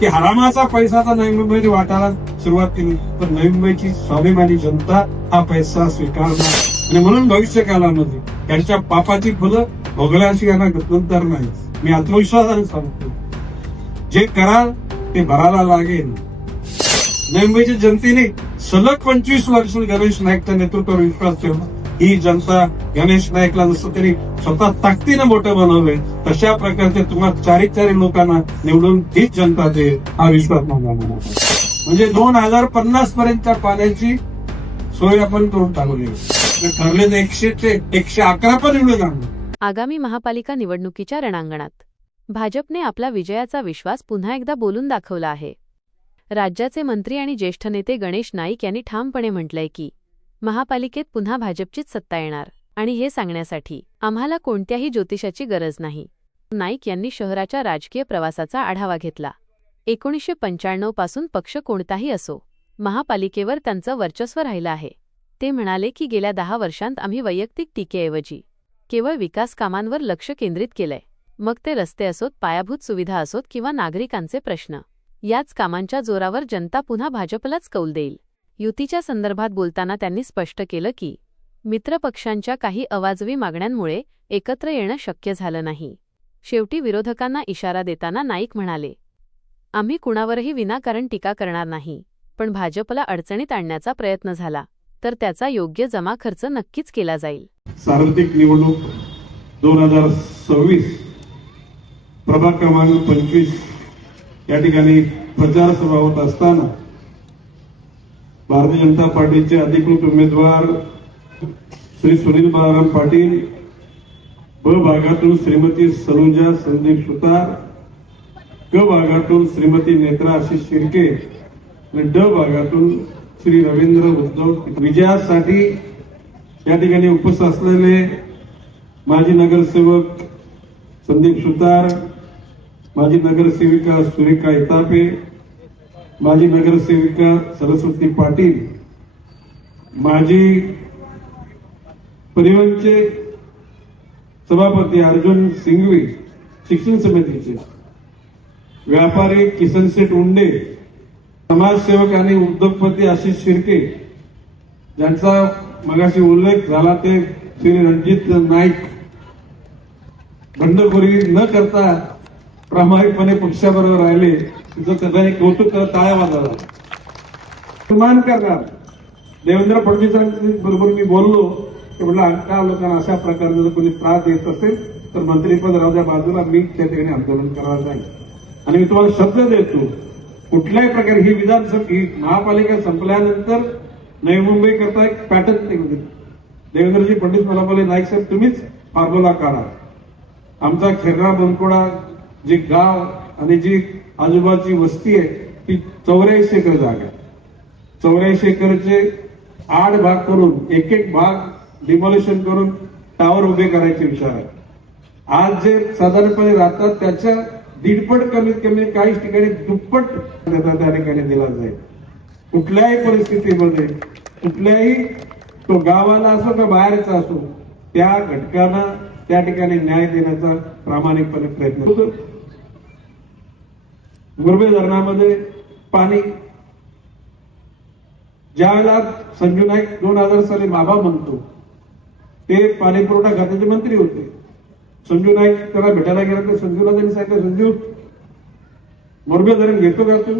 की हरामाचा पैसा तर नवी मुंबईने वाटायला सुरुवात केली, पण नवी मुंबईची स्वाभिमानी जनता हा पैसा स्वीकारणार आणि म्हणून भविष्य काळामध्ये त्यांच्या पापाची फुलं भोगल्याशी यांना गत्यंतर नाही. मी आत्मविश्वासाने सांगतो, जे कराल ते भरायला लागेल. नवी मुंबईच्या जनतेने सलग 25 वर्ष गणेश नाईकच्या नेतृत्वावर विश्वास ठेवला. ही जनता गणेश नाईकला जसं तरी स्वतः ताकदीनं मोठं बनवलंय, तशा प्रकारचे तुम्हाला चारी लोकांना निवडून हीच जनता दे हा विश्वास माझा मनात आहे. म्हणजे 2050 पर्यंतच्या पाण्याची सोय आपण करून टाकली. ठरले तर 100 ते 111 पण निवडून आणलं. आगामी महापालिका निवडणुकीच्या रणांगणात भाजपने आपला विजयाचा विश्वास पुन्हा एकदा बोलून दाखवला आहे. राज्याचे मंत्री आणि ज्येष्ठ नेते गणेश नाईक यांनी ठामपणे म्हटलंय की महापालिकेत पुन्हा भाजपचीच सत्ता येणार आणि हे सांगण्यासाठी आम्हाला कोणत्याही ज्योतिषाची गरज नाही. नाईक यांनी शहराच्या राजकीय प्रवासाचा आढावा घेतला. 1995 पासून पक्ष कोणताही असो, महापालिकेवर त्यांचं वर्चस्व राहिलं आहे. ते म्हणाले की गेल्या 10 वर्षांत आम्ही वैयक्तिक टीकेऐवजी केवळ विकास कामांवर लक्ष केंद्रित केलंय. मग ते रस्ते असोत, पायाभूत सुविधा असोत किंवा नागरिकांचे प्रश्न, याच कामांच्या जोरावर जनता पुन्हा भाजपलाच कौल देईल. युतीच्या संदर्भात बोलताना त्यांनी स्पष्ट केलं की मित्रपक्षांच्या काही अवाजवी मागण्यांमुळे एकत्र येणं शक्य झालं नाही. शेवटी विरोधकांना इशारा देताना नाईक म्हणाले, आम्ही कुणावरही विनाकारण टीका करणार नाही, पण भाजपला अडचणीत आणण्याचा प्रयत्न झाला तर त्याचा योग्य जमा खर्च नक्कीच केला जाईल. सार्वत्रिक निवडणूक 2026 प्रभाग क्रमांक 25 या ठिकाणी प्रचार सभा होत असताना भारतीय जनता पार्टीचे अधिकृत उमेदवार श्री सुनील बाळाराम पाटील, ब भागातून श्रीमती सनुजा संदीप सुतार, क भागातून श्रीमती नेत्रा आशिष शिर्के आणि ड भागातून श्री रवींद्र उद्धव विजयासाठी या ठिकाणी उपस्थित असलेले माजी नगरसेवक संदीप सुतार, माजी नगरसेविका सुरेखा इतापे, माजी नगरसेविका सरस्वती पाटील, माजी परिवहनचे सभापती अर्जुन सिंघवी, शिक्षण समितीचे व्यापारी किसन शेठ उंडे, समाजसेवक आणि उद्योगपती आशिष शिर्के, ज्यांचा मगाशी उल्लेख झाला ते श्री रणजित नाईक, बंडखोरी न करता प्रामाणिकपणे पक्षाबरोबर राहिले, तुझं सगळ्यांनी कौतुक करत टाळ्या वाजवला. सन्मान करणार देवेंद्र फडणवीसांबरोबर मी बोललो की म्हटलं अंका लोकांना अशा प्रकारे जर कोणी त्रास देत असेल तर मंत्रिपद राहू द्या बाजूला, मी त्या ठिकाणी आंदोलन करायला जाईल. आणि मी तुम्हाला शब्द देतो, कुठल्याही प्रकारे ही विधानसभा ही महापालिका संपल्यानंतर नवी मुंबई करता एक पॅटर्न निघून देवेंद्रजी फडणवीस मला बोले, नाईक साहेब तुम्हीच फॉर्म्युला काढा. आमचा खेरणा बनकोडा जी गाव आणि जी आजूबाजूची वस्ती आहे ती 84 एकर जागा आहे. 84 एकरचे 8 भाग करून एक भाग डिमॉलिशन करून टावर उभे करायचे विचार आहे. आज जे साधारणपणे राहतात त्याच्या 1.5 कमीत कमी काही ठिकाणी दुप्पट त्या ठिकाणी दिला जाईल. कुठल्याही परिस्थितीमध्ये कुठल्याही तो गावाला असो का बाहेरचा असो त्या घटकांना त्या ठिकाणी न्याय देण्याचा प्रामाणिकपणे प्रयत्न करतो. मुरबे धरणामध्ये पाणी ज्यावेळेला संजू नाईक 2000 साली बाबा म्हणतो ते पाणी पुरवठा खात्याचे मंत्री होते. संजू नाईक त्याला भेटायला गेला तर संजूला त्यांनी सांगितलं, संजू मुरबे धरण घेतो का तू?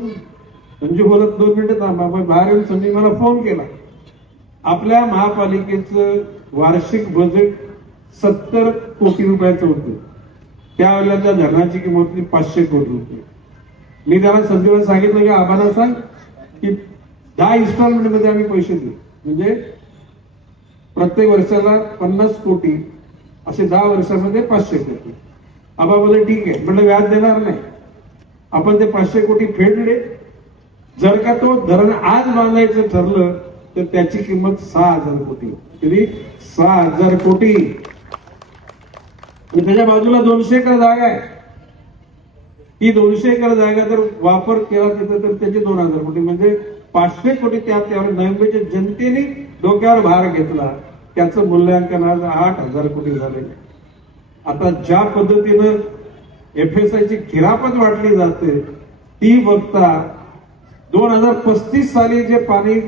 संजू बोलत 2 मिनिटं थांबा. बाहेर येऊन संजू मला फोन केला. आपल्या महापालिकेचं वार्षिक बजेट 70 कोटी रुपयाचं होतं. त्यावेळेला त्या धरणाची किंमत 500 कोटी रुपये. मी त्याला संजूला सांगितलं की आम्हाला सांग की 10 इन्स्टॉलमेंट मध्ये आम्ही पैसे देऊ, म्हणजे प्रत्येक वर्षाला 50 कोटी असे 10 वर्षामध्ये 500 कोटी. आबा बोले ठीक आहे. म्हटलं व्याज देणार नाही. आपण ते 500 कोटी फेडले. जर का तो धरण आज बांधायचं ठरलं तर त्याची किंमत 6000 कोटी. किती? 6000 कोटी. त्याच्या बाजूला 200 एकर जागा आहे. ही 200 एकर जागा जर वापर केला तिथं तर त्याचे 2000 कोटी, म्हणजे 500 कोटी त्यावेळेला नवी मुंबईच्या जनतेने डोक्यावर भार घेतला. त्याचं मूल्यांकन आज 8000 कोटी झाले. आता ज्या पद्धतीनं FSI ची खिरापत वाटली जाते ती बघता 2035 साली जे पाणी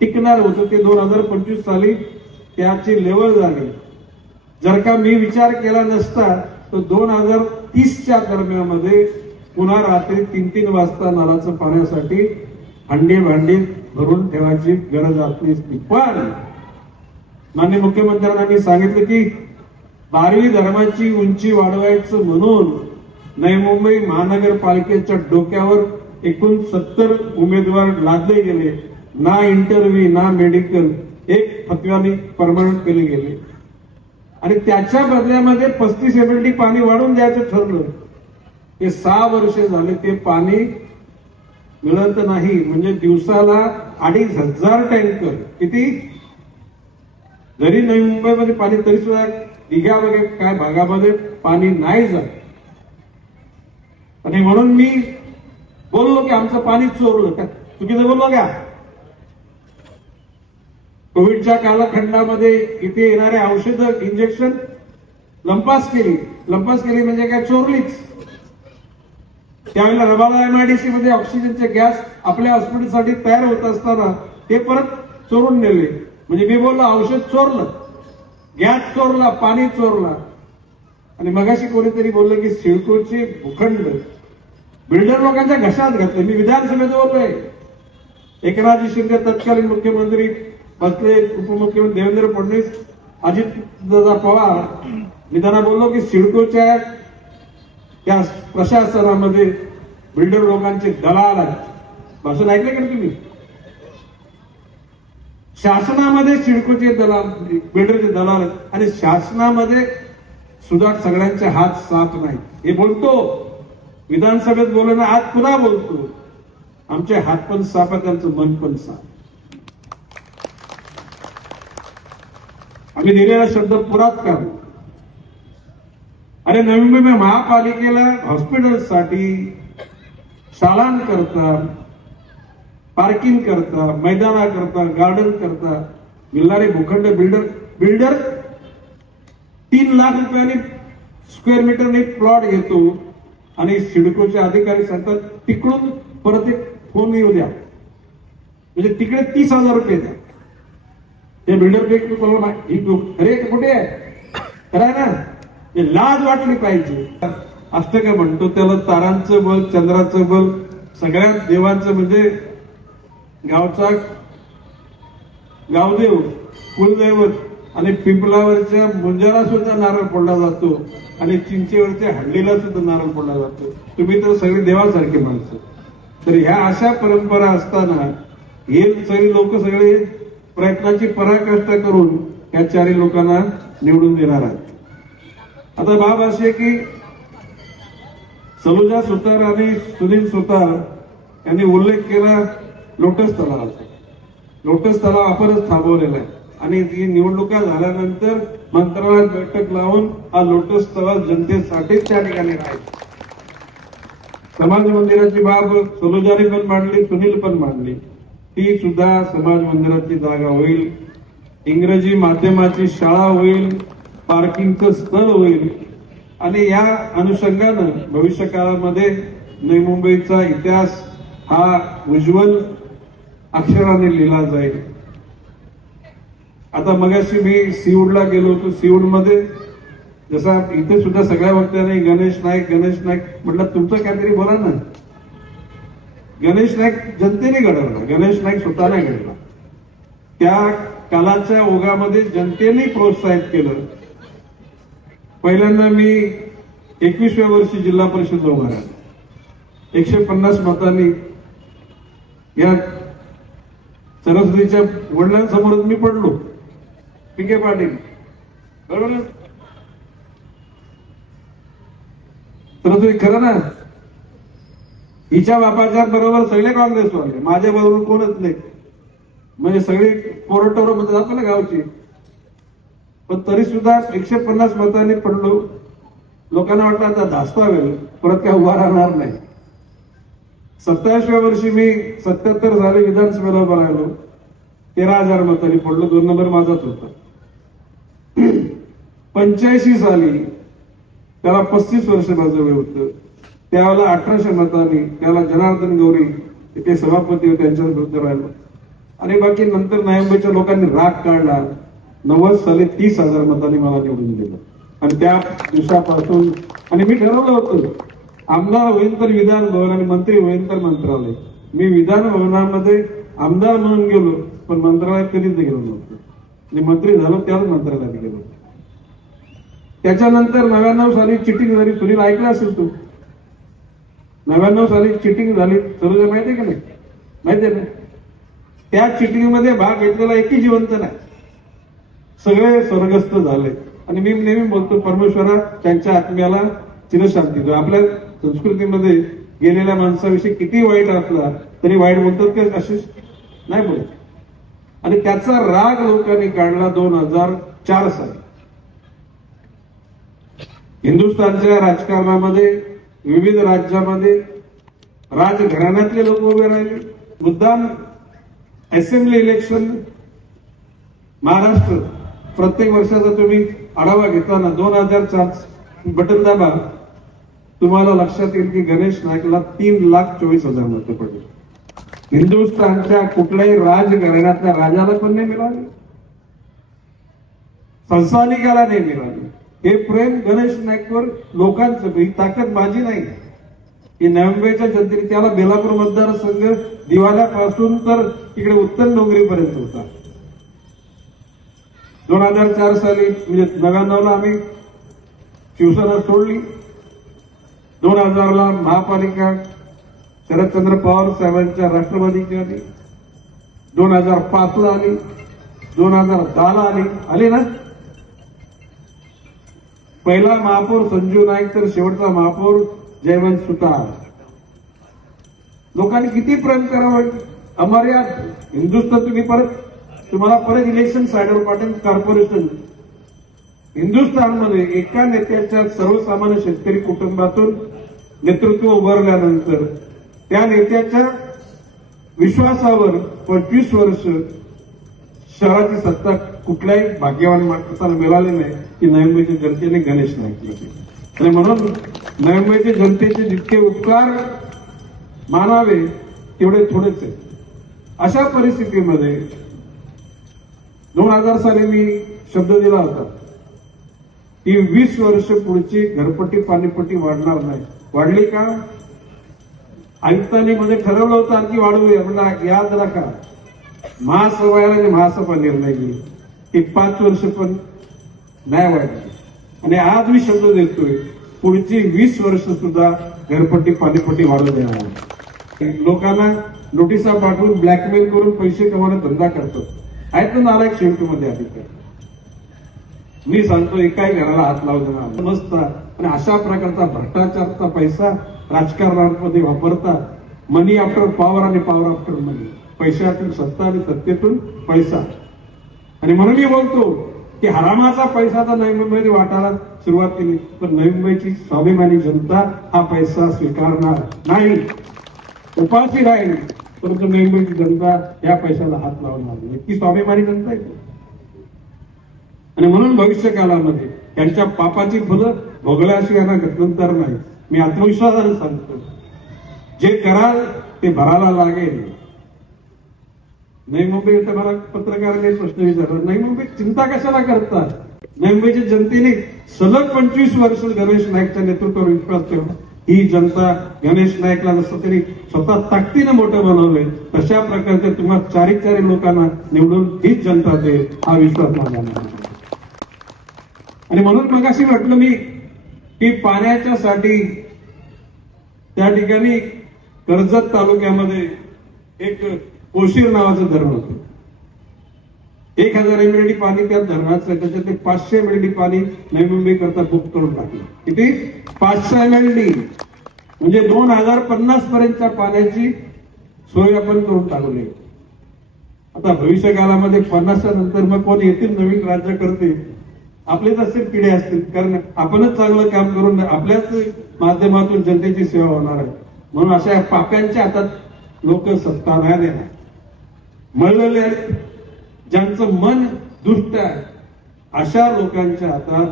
टिकणार होतं ते 2025 साली त्याची लेवल झाली. जर का मी विचार केला नसता तर 2030च्या दरम्यानमध्ये पुन्हा रात्री 3-3 वाजता नळाचं पाण्यासाठी हंडी भांडी भरून ठेवायची गरज असली असती. पण माननीय मुख्यमंत्र्यांना मी सांगितलं की 12वी धरणाची उंची वाढवायचं म्हणून नवी मुंबई महानगरपालिकेच्या डोक्यावर एकूण 70 उमेदवार लादले गेले. ना इंटरव्ह्यू ना मेडिकल, एक फतव्याने परमनंट केले गेले आणि त्याच्या बदल्यामध्ये 35 MLD पाणी वाढवून द्यायचं ठरलं. ते 6 वर्ष झाले ते पाणी मिळत नाही. म्हणजे दिवसाला 2,500 टँकर. किती? जरी नवी मुंबईमध्ये पाणी तरी सुद्धा दिघा वगैरे काय भागामध्ये पाणी नाही जात. आणि म्हणून मी बोललो की आमचं पाणी चोरलं. का चुकीचं बोललो का? कोविडच्या कालखंडामध्ये इथे येणारे औषधं इंजेक्शन लंपास केली म्हणजे काय? चोरलीच. त्यावेळेला रबाला MIDC मध्ये ऑक्सिजनचे गॅस आपल्या हॉस्पिटलसाठी तयार होत असताना ते परत चोरून नेले. म्हणजे मी बोललो औषध चोरलं, गॅस चोरला, पाणी चोरला. आणि मगाशी कोणीतरी बोललं की सिडकोचे भूखंड बिल्डर लोकांच्या घशात घातले. मी विधानसभेत बोललोय. एकनाथजी शिंदे तत्कालीन मुख्यमंत्री बसले, उपमुख्यमंत्री देवेंद्र फडणवीस, अजितदादा पवार. मी त्यांना बोललो की सिडकोच्या त्या प्रशासनामध्ये बिल्डर लोकांचे दलाल आहेत. भाषण ऐकले का तुम्ही? शासनामध्ये सिडकोचे दलाल, बिल्डरचे दलाल आहेत आणि शासनामध्ये सुद्धा सगळ्यांचे हात साफ नाही. हे बोलतो विधानसभेत बोलणं, आज पुन्हा बोलतो. आमचे हात पण साफ आहेत, त्यांचं मन पण साफ. आम्ही दिलेला शब्द पुराच करतो. अरे नवी मुंबई महापालिकेला हॉस्पिटलसाठी, शाळांकरता, पार्किंग करता, मैदानाकरता, गार्डन करता मिळणारे भूखंड बिल्डर 3 लाख रुपयांनी स्क्वेअर मीटरने प्लॉट घेतो आणि सिडकोचे अधिकारी सांगतात तिकडून परत एक फोन येऊ द्या, म्हणजे तिकडे 30,000 रुपये द्या. ते बिल्डर अरे कुठे आहे? खरं आहे ना? लाज वाटली पाहिजे. असतं का म्हणतो त्याला तारांचं बल, चंद्राचं बल, सगळ्यात देवांचं म्हणजे गावचा गावदेव, कुलदैवत आणि पिंपलावरच्या मुंजाला सुद्धा नारळ फोडला जातो आणि चिंचेवरच्या हंडीला सुद्धा नारळ फोडला जातो. तुम्ही तर सगळे देवासारखे माणसं. तर ह्या अशा परंपरा असताना हे सगळे लोक सगळे प्रयत्नाची पराकाष्ठा करून या 4 लोकांना निवडून देणार आहेत. आता बाब अशी आहे की सलूजा सुतार आणि सुनील सुतार यांनी उल्लेख केला लोटस तलावाचा. लोटस तलाव आपणच थांबवलेला आहे आणि ही निवडणुका झाल्यानंतर मंत्रालयात बैठक लावून हा लोटस तलाव जनतेसाठीच त्या ठिकाणी राहील. समाज मंदिराची बाब सलूजाने पण मांडली, सुनील पण मांडली. ती सुद्धा समाज मंदिराची जागा होईल, इंग्रजी माध्यमाची शाळा होईल, पार्किंगचं स्थळ होईल आणि या अनुषंगानं भविष्य काळामध्ये नवी मुंबईचा इतिहास हा उज्ज्वल अक्षराने लिहिला जाईल. आता मगाशी मी सीवूडला गेलो होतो. सीवूडमध्ये जसा इथे सुद्धा सगळ्या वक्त्याने गणेश नाईक म्हटलं तुमचं काहीतरी बोला ना. गणेश नाईक जनतेने घडवला, गणेश नाईक स्वतःने घडला. त्या कालाच्या ओघामध्ये जनतेने प्रोत्साहित केलं. पहिल्यांदा मी 21व्या वर्षी जिल्हा परिषद उभा राहिलो. 150 मतांनी या सरस्वतीच्या वडिलांसमोरच मी पडलो. पिके पाटील बरोबर ना? सरस्वती खरं ना? हिच्या बापाच्या बरोबर सगळे काँग्रेसवाले, माझ्या बरोबर कोणच नाही. म्हणजे सगळी कोरटोर मध्ये जातो ना गावची. पण तरी सुद्धा 150 मतांनी पडलो. लोकांना वाटलं आता धास्तावेल, परत काय उभा राहणार नाही. 27व्या वर्षी मी 77 साली विधानसभेला उभा राहिलो. 13,000 मतांनी पडलो. 2 नंबर माझाच होता. 85 साली त्याला 35 वर्ष माझं वय होतं. त्यावेळेला 1800 मतांनी त्याला जनार्दन गौरी ते सभापती होते त्यांच्या विरुद्ध राहिलो. आणि बाकी नंतर नवी लोकांनी राग काढला. 90 साली 30,000 मतांनी मला निवडून दिलं. आणि त्या दिवसापासून आणि मी ठरवलं होतं आमदार होईल तर विधान भवन आणि मंत्री होईल तर मंत्रालय. मी विधान भवनामध्ये आमदार म्हणून गेलो पण मंत्रालयात कधीच गेलो नव्हतो. आणि मंत्री झालो त्याच मंत्रालयात गेलो. त्याच्यानंतर 99 साली चिटिंग झाली. सुनील ऐकलं असेल तू. 99 साली चिटिंग झाली. सरोजा माहिती आहे का नाही? माहिती आहे ना? त्या चिटिंग मध्ये भाग घेतलेला एकही जिवंत नाही. सगळे स्वर्गस्थ झाले. आणि मी नेहमी बोलतो परमेश्वरा त्यांच्या आत्म्याला चिरशांती दे. आपल्या संस्कृतीमध्ये गेलेल्या माणसाविषयी किती वाईट असला तरी वाईट बोलतात का? अशीच नाही बोलत. आणि त्याचा राग लोकांनी काढला 2004 साली. हिंदुस्थानच्या राजकारणामध्ये विविध राज्यामध्ये राजघराण्यातले लोक उभे राहिले. मुद्दाम असेंब्ली इलेक्शन महाराष्ट्र प्रत्येक वर्षाचा तुम्ही आढावा घेताना 2004 बटन दाबा तुम्हाला लक्षात येईल की गणेश नाईकला 3,24,000 मतं पडली. हिंदुस्थानच्या कुठल्याही राजघराण्यातल्या राजाला पण नाही मिळाली, संस्थानिकाला नाही मिळाली. हे प्रेम गणेश नाईकवर लोकांचं. ही ताकद माझी नाही की नवंबरच्या जनतेने त्याला बेलापूर मतदारसंघ दिवाल्यापासून तर इकडे उत्तर डोंगरीपर्यंत होता. 2004 साली म्हणजे 99ला आम्ही शिवसेना सोडली. 2000ला महापालिका शरदचंद्र पवार साहेबांच्या राष्ट्रवादीची आली. 2005ला आली. 2010ला आली ना. पहिला महापौर संजू नाईक तर शेवटचा महापौर जयवंत सुतार. लोकांनी किती प्रेम करावं. अमर्याद हिंदुस्थान तुम्हाला परत इलेक्शन साईडवर पाठवून कॉर्पोरेशन. हिंदुस्थानमध्ये एका नेत्याच्या सर्वसामान्य शेतकरी कुटुंबातून नेतृत्व उभारल्यानंतर त्या नेत्याच्या विश्वासावर 25 वर्ष शहराची सत्ता कुठल्याही भाग्यवान माणसाला मिळाली नाही की नवी मुंबईच्या जनतेने गणेश नाईक केले. आणि म्हणून नवी मुंबईच्या जनतेचे जितके उपकार मानावे तेवढे थोडेच आहे. अशा परिस्थितीमध्ये 2000 साली मी शब्द दिला होता की 20 वर्ष पुढची घरपट्टी पाणीपट्टी वाढणार नाही. वाढली का? आयुक्तांनी मध्ये ठरवलं होतं आणखी वाढवूया. म्हणजे याद राखा महासभा महासभा निर्णय घेईल ती 5 वर्ष पण नाही वाढली. आणि आज मी शब्द देतोय पुढची 20 वर्ष सुद्धा घरपट्टी पाणीपट्टी वाढवू देणार नाही. लोकांना नोटिसा पाठवून ब्लॅकमेल करून पैसे कमवण्याचा धंदा करतो. आहेत ना नालायक शेवटमध्ये अधिकारी. मी सांगतो एकाही घराला हात लावू देणार नसता. आणि अशा प्रकारचा भ्रष्टाचारचा पैसा राजकारणामध्ये वापरता. मनी आफ्टर पॉवर आणि पॉवर आफ्टर मनी. पैशातून सत्ता आणि सत्तेतून पैसा. आणि म्हणून मी बोलतो की हरामाचा पैसा तर नवी मुंबईने वाटायला सुरुवात केली पण नवी मुंबईची स्वाभिमानी जनता हा पैसा स्वीकारणार नाही. उपाशी राहील परंतु नवी मुंबईची जनता या पैशाला हात लावणार नाही. इतकी स्वाभिमानी जनता आहे. आणि म्हणून भविष्य काळामध्ये त्यांच्या पापाची फुलं भोगल्याशिवाय यांना गत्यंतर नाही. मी आत्मविश्वासाने सांगतो जे कराल ते भरायला लागेल. नवी मुंबई इथं मला पत्रकारांनी प्रश्न विचारला नवी मुंबई चिंता कशाला करतात? नवी मुंबईच्या जनतेने सलग 25 वर्ष गणेश नाईकच्या नेतृत्वावर विश्वास ठेवला. ही जनता गणेश नाईकला जसं तरी स्वतः ताकदीनं मोठं बनवलंय तशा प्रकारच्या तुम्हाला चारी लोकांना निवडून हीच जनता दे हा विश्वास माझा आहे. आणि म्हणून मगाशी म्हटलं मी की पाण्याच्या साठी त्या ठिकाणी कर्जत तालुक्यामध्ये एक कोशीर नावाचं धरण होतं. 1000 MLD पाणी त्या धरणाचं. त्याच्यात 500 MLD पाणी नवी मुंबई करता बुक करून टाकलं. किती? 500 MLD म्हणजे 2050 पर्यंतच्या पाण्याची सोय आपण करून टाकली. आता भविष्य काळामध्ये 50च्या नंतर मग कोण येतील नवीन राज्य करते आपलेच असे पिढे असतील. कारण आपणच चांगलं काम करून आपल्याच माध्यमातून जनतेची सेवा होणार आहे. म्हणून अशा पाप्यांच्या हातात लोक सत्ता नाही देणार. मळलेले आहेत ज्यांचं मन दुष्ट आहे अशा लोकांच्या हातात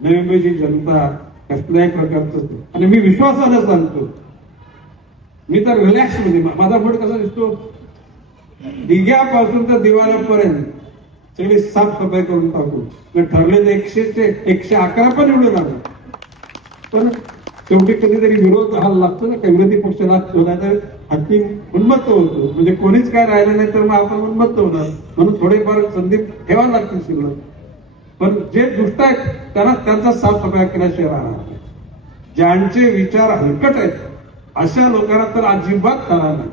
नवी मुंबईची जनता कसल्याही प्रकारचं नाही. आणि मी विश्वासानं सांगतो, मी तर रिलॅक्स मध्ये, माझा मूड कसा दिसतो, दिग्यापासून तर दिवाळापर्यंत सगळी साफसफाई करून टाकू. मी ठरले तर 111 पण निवडून आलो, पण शेवटी कधीतरी विरोध हा लागतो ना, काही विरोधी पक्ष लागतो, नाही तर हत्ती उन्मत्त होतो. म्हणजे कोणीच काय राहिलं नाही तर मग आपण उन्मत्त होणार, म्हणून थोडेफार संधी ठेवायला लागतील शिल्लक. पण जे दुष्ट आहेत त्यांना त्यांचा साफसफाई केल्याशिवाय राहणार नाही. ज्यांचे विचार हलकट आहेत अशा लोकांना तर अजिबात खरा नाही.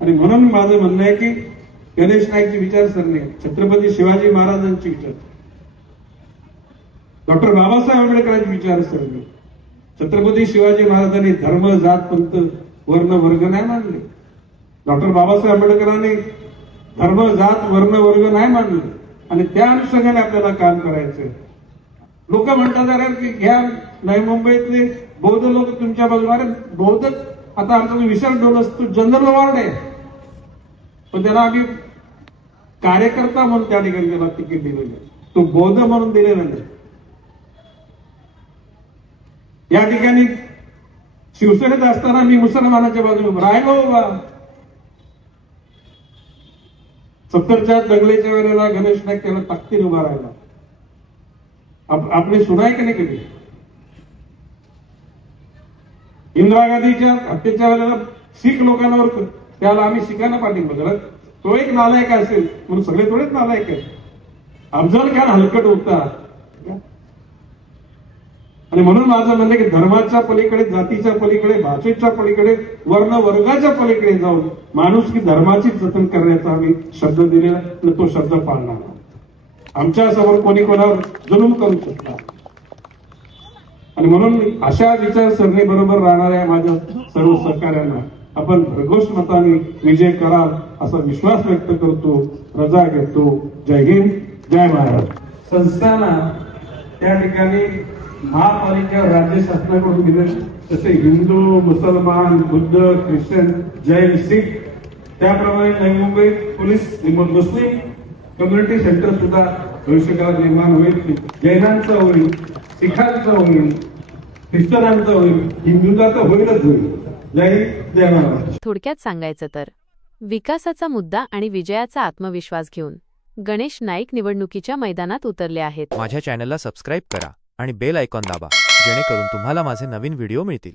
आणि म्हणून माझं म्हणणं आहे की गणेश नाईकची विचारसरणी, छत्रपती शिवाजी महाराजांची विचार, डॉक्टर बाबासाहेब आंबेडकरांची विचारसरणी, छत्रपती शिवाजी महाराजांनी धर्म, जात, पंथ, वर्ण, वर्ग नाही मानले. डॉक्टर बाबासाहेब आंबेडकरांनी धर्म, जात, वर्ण, वर्ग नाही मानले. आणि त्या अनुषंगाने आपल्याला काम करायचं. लोक म्हणतात अरे की घ्या नवी मुंबईतले बौद्ध लोक तुमच्या बाजूला, अरे बौद्ध आता आमचा विशाल डोल असतो, जनरल वॉर्ड आहे, पण त्याला आम्ही कार्यकर्ता म्हणून त्या ठिकाणी त्याला तिकीट दिलेलं आहे, तो बौद्ध म्हणून दिलेला नाही. या ठिकाणी शिवसेनेत असताना मी मुसलमानाच्या बाजूने राहिलो उभा. 70च्या दंगलीच्या वेळेला गणेश नाईक त्याला ताकदीने उभा राहिला. आपली सुनाय की नाही कधी. इंदिरा गांधीच्या हत्येच्या वेळेला शीख लोकांवर त्याला आम्ही शिखांना पाठिंबा दिला. तो एक नालायक असेल म्हणून सगळे थोडेच नालायक आहेत. अफजल खान हलकट होता. आणि म्हणून माझं म्हणणं की धर्माच्या पलीकडे, जातीच्या पलीकडे, भाषेच्या पलीकडे, वर्ण वर्गाच्या पलीकडे जाऊन माणुसकी धर्माची जतन करण्याचा आम्ही शब्द दिलेला आणि तो शब्द पाळणार. आमच्या समोर कोणी कोणावर जुलूम करू शकता. आणि म्हणून अशा विचारसरणी बरोबर राहणाऱ्या माझ्या सर्व सहकाऱ्यांना आपण भरघोष मताने विजय कराल असा विश्वास व्यक्त करतो. रजा घेतो. जय हिंद, जय महाराष्ट्र. संस्थांना त्या ठिकाणी महापालिका राज्य शासनाकडून दिले, तसे हिंदू, मुसलमान, बुद्ध, ख्रिश्चन, जैन, शीख, त्याप्रमाणे Navi Mumbai police Muslim community centre सुद्धा भविष्यकाळात निर्माण होईल. जैनांचं होईल, शिखांचं होईल, ख्रिश्चनांचं होईल, हिंदूंचा तर होईलच होईल. जय हिंद, जय महाराष्ट्र. थोडक्यात सांगायचं तर विकासाचा मुद्दा आणि विजयाचा आत्मविश्वास घेऊन गणेश नाईक निवडणुकीच्या मैदानात उतरले आहेत. माझ्या चॅनलला सबस्क्राईब करा आणि बेल आयकॉन दाबा, जेणेकरून तुम्हाला माझे नवीन व्हिडिओ मिळतील.